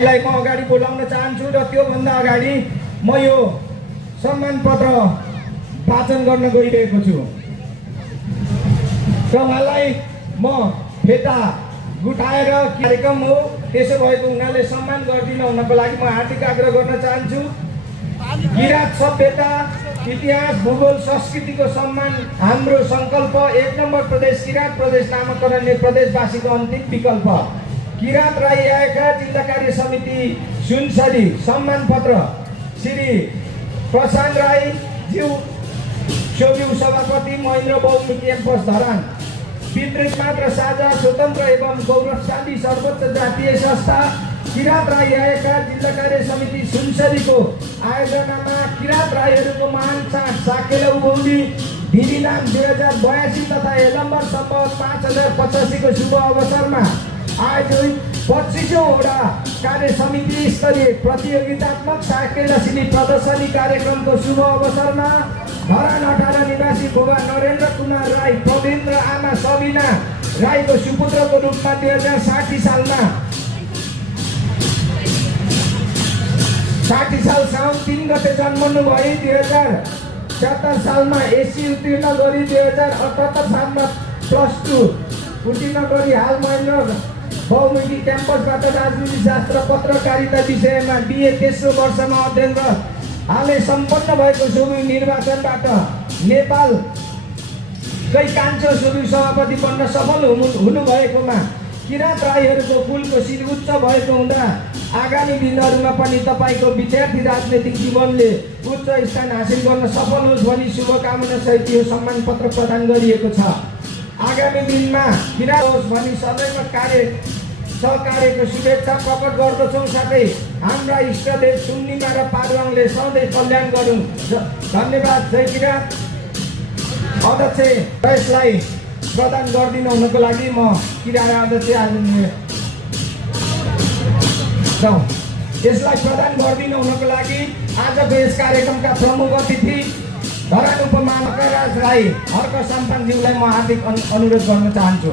लाई म अगाडि बोलाउन चाहन्छु र त्योभन्दा अगाडि म यो सम्मान पत्र वाचन गर्न गइरहेको छु र उहाँलाई म फेटा गुटाएर कार्यक्रम हो त्यसो भएको उनीहरूले सम्मान गरिदिन हुनको लागि म हार्दिक आग्रह गर्न चाहन्छु। किराँत सभ्यता इतिहास भूगोल संस्कृतिको सम्मान हाम्रो संकल्प 1 नम्बर प्रदेश किराँत प्रदेश नामाकरण प्रदेशवासीको अन्तिम विकल्प। किराँत राई आएका जिल्ला कार्य समिति सुनसरी सम्मान पत्र श्री प्रशान्त राई ज्यू सोब्यू सभापति महेन्द्र बहुमुखी क्याम्पस धरान पितृ मात्र साझा स्वतन्त्र एवं गौरवशाली सर्वोच्च जातीय संस्था किराँत राई आएका जिल्ला कार्य समिति सुनसरीको आयोजनामा किराँत राईहरूको महान चाड साकेला उभौली धिरीनाम 2082 तथा हेलम्बर सम्वत 5085 को शुभ अवसरमा आयोजित 25औं कार्य समिति स्तरीय प्रतियोगितात्मक साकेला सिली प्रदर्शनी कार्यक्रमको शुभ अवसरमा धरान 18 निवासी बुबा नरेन्द्र कुमार राई प्रवीण र आमा सबिना राईको सुपुत्रको रूपमा 2060 सालमा 60 साल साउन 3 गते जन्मनु भई 2077 सालमा एससी उत्तीर्ण गरी 2078 सालमा +2 उत्तीर्ण गरी हाल महेन्द्र बहुमुखी क्याम्पसबाट राजनीति शास्त्र पत्रकारिता विषयमा बिए तेस्रो वर्षमा अध्ययनरत हालै सम्पन्न भएको सोबी निर्वाचनबाट नेपालकै कान्छो सोबी सभापति बन्न सफल हुनुभएकोमा किराँत राईहरूको कुलको शिर उच्च भएको हुँदा आगामी दिनहरूमा पनि तपाईँको विद्यार्थी राजनैतिक जीवनले उच्च स्थान हासिल गर्न सफल होस् भनी शुभकामना सहित यो सम्मान पत्र प्रदान गरिएको छ। आगामी दिनमा किराँत होस् भनी सदैव सहकार्यको शुभेच्छा प्रकट गर्दछौँ। साथै हाम्रा इष्टदेव सुन्निमा र पारुवाङले सधैँ कल्याण गरून्। धन्यवाद। जय किराँत। अध्यक्ष यसलाई प्रदान गरिदिनु हुनको लागि म किराँत अध्यक्ष यसलाई प्रदान गरिदिनु हुनको लागि आजको यस कार्यक्रमका प्रमुख अतिथि धरान उपमहानगर राज राई हर्क सम्पानज्यूलाई म हार्दिक अनुरोध गर्न चाहन्छु।